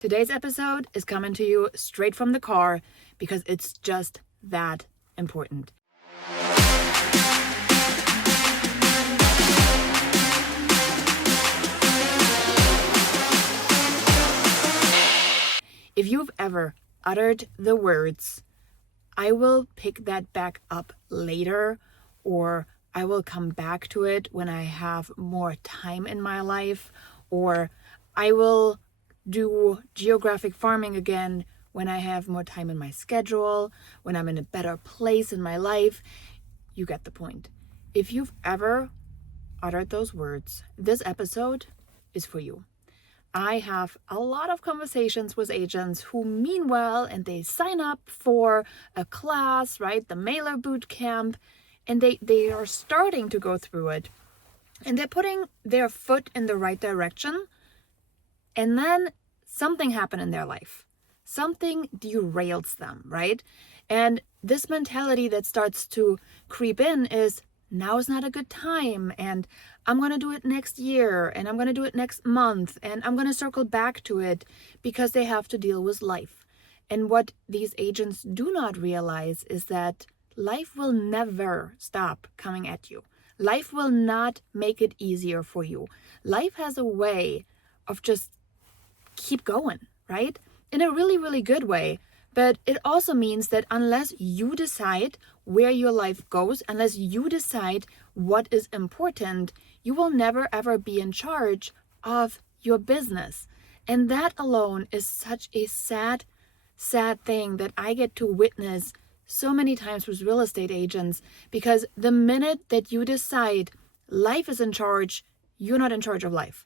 Today's episode is coming to you straight from the car because it's just that important. If you've ever uttered the words, "I will pick that back up later," or "I will come back to it when I have more time in my life," or "I will do geographic farming again when I have more time in my schedule, when I'm in a better place in my life," you get the point. If you've ever uttered those words, this episode is for you. I have a lot of conversations with agents who mean well and they sign up for a class, right? The mailer boot camp, and they are starting to go through it and they're putting their foot in the right direction. And then something happened in their life. Something derails them, right? And this mentality that starts to creep in is, now is not a good time, and I'm going to do it next year, and I'm going to do it next month, and I'm going to circle back to it, because they have to deal with life. And what these agents do not realize is that life will never stop coming at you. Life will not make it easier for you. Life has a way of just keep going, right? In a really, really good way. But it also means that unless you decide where your life goes, unless you decide what is important, you will never ever be in charge of your business. And that alone is such a sad, sad thing that I get to witness so many times with real estate agents, because the minute that you decide life is in charge, you're not in charge of life.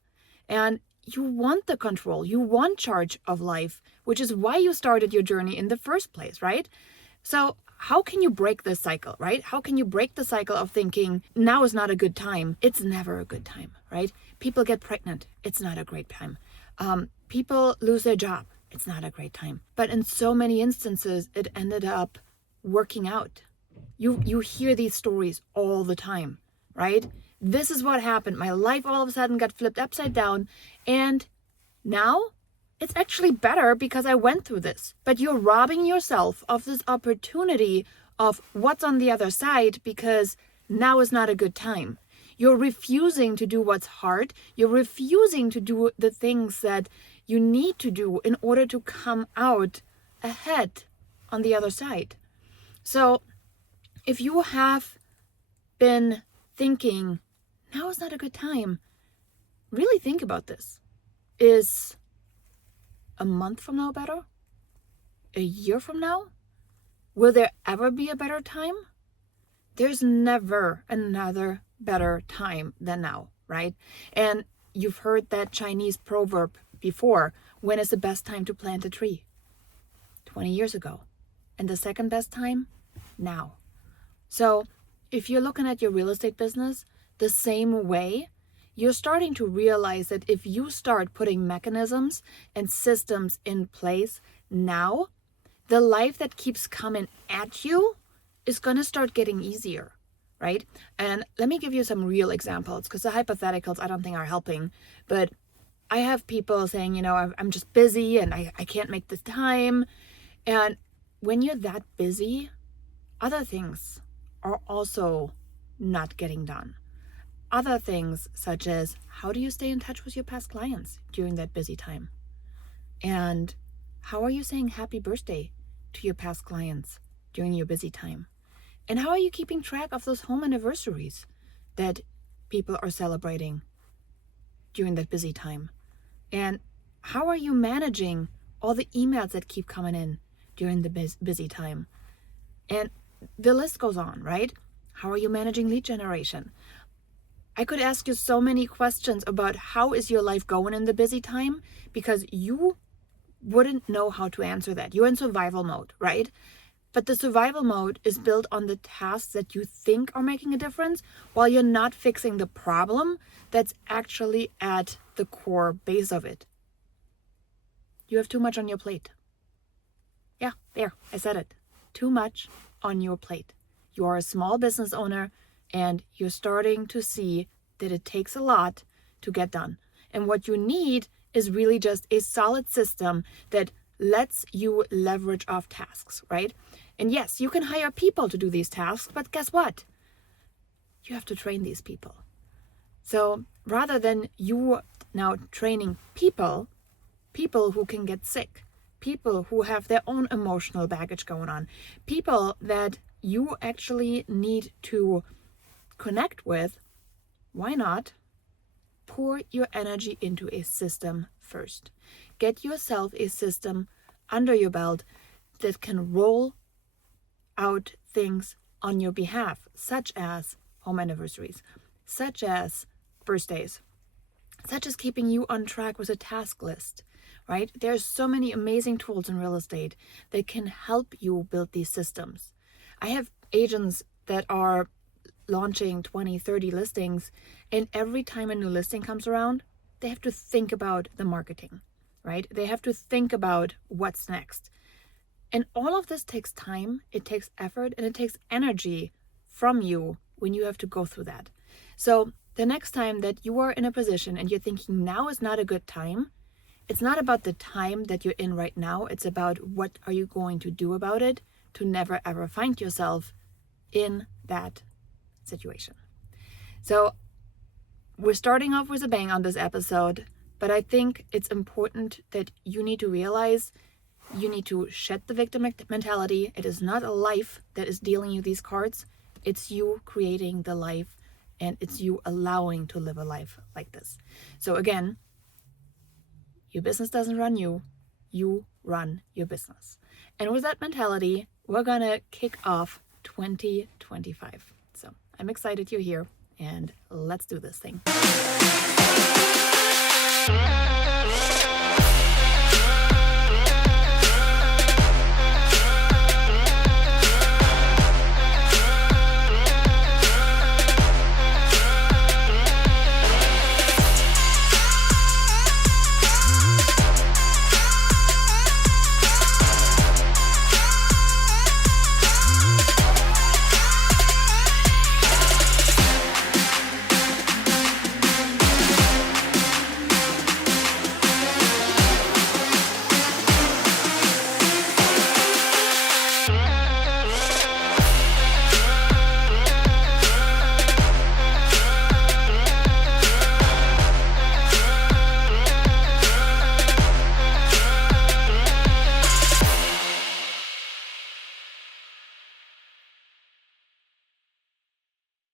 And you want the control, you want charge of life, which is why you started your journey in the first place, right? So how can you break this cycle, right? How can you break the cycle of thinking now is not a good time? It's never a good time, right? People get pregnant. It's not a great time. People lose their job. It's not a great time. But in so many instances, it ended up working out. You hear these stories all the time, right? This is what happened. My life all of a sudden got flipped upside down, and now it's actually better because I went through this. But you're robbing yourself of this opportunity of what's on the other side because now is not a good time. You're refusing to do what's hard. You're refusing to do the things that you need to do in order to come out ahead on the other side. So if you have been thinking, now is not a good time, really think about this. Is a month from now better? A year from now? Will there ever be a better time? There's never another better time than now, right? And you've heard that Chinese proverb before. When is the best time to plant a tree? 20 years ago. And the second best time? Now. So if you're looking at your real estate business the same way, you're starting to realize that if you start putting mechanisms and systems in place now, the life that keeps coming at you is going to start getting easier, right? And let me give you some real examples, because the hypotheticals I don't think are helping. But I have people saying, I'm just busy and I can't make the time. And when you're that busy, other things are also not getting done. Other things such as, how do you stay in touch with your past clients during that busy time? And how are you saying happy birthday to your past clients during your busy time? And how are you keeping track of those home anniversaries that people are celebrating during that busy time? And how are you managing all the emails that keep coming in during the busy time? And the list goes on, right? How are you managing lead generation? I could ask you so many questions about how is your life going in the busy time, because you wouldn't know how to answer that. You're in survival mode, right? But the survival mode is built on the tasks that you think are making a difference, while you're not fixing the problem that's actually at the core base of it. You have too much on your plate. Yeah, there, I said it. Too much on your plate. You are a small business owner and you're starting to see that it takes a lot to get done. And what you need is really just a solid system that lets you leverage off tasks, right? And yes, you can hire people to do these tasks, but guess what? You have to train these people. So rather than you now training people who can get sick, people who have their own emotional baggage going on, people that you actually need to connect with, why not pour your energy into a system first? Get yourself a system under your belt that can roll out things on your behalf, such as home anniversaries, such as birthdays, such as keeping you on track with a task list, right? There's so many amazing tools in real estate that can help you build these systems. I have agents that are launching 20, 30 listings, and every time a new listing comes around, they have to think about the marketing, right? They have to think about what's next. And all of this takes time, it takes effort, and it takes energy from you when you have to go through that. So the next time that you are in a position and you're thinking now is not a good time, it's not about the time that you're in right now. It's about what are you going to do about it to never ever find yourself in that situation. So we're starting off with a bang on this episode, but I think it's important that you need to realize you need to shed the victim mentality. It is not a life that is dealing you these cards. It's you creating the life, and it's you allowing to live a life like this. So again, your business doesn't run you, you run your business. And with that mentality, we're gonna kick off 2025. So I'm excited you're here, and let's do this thing.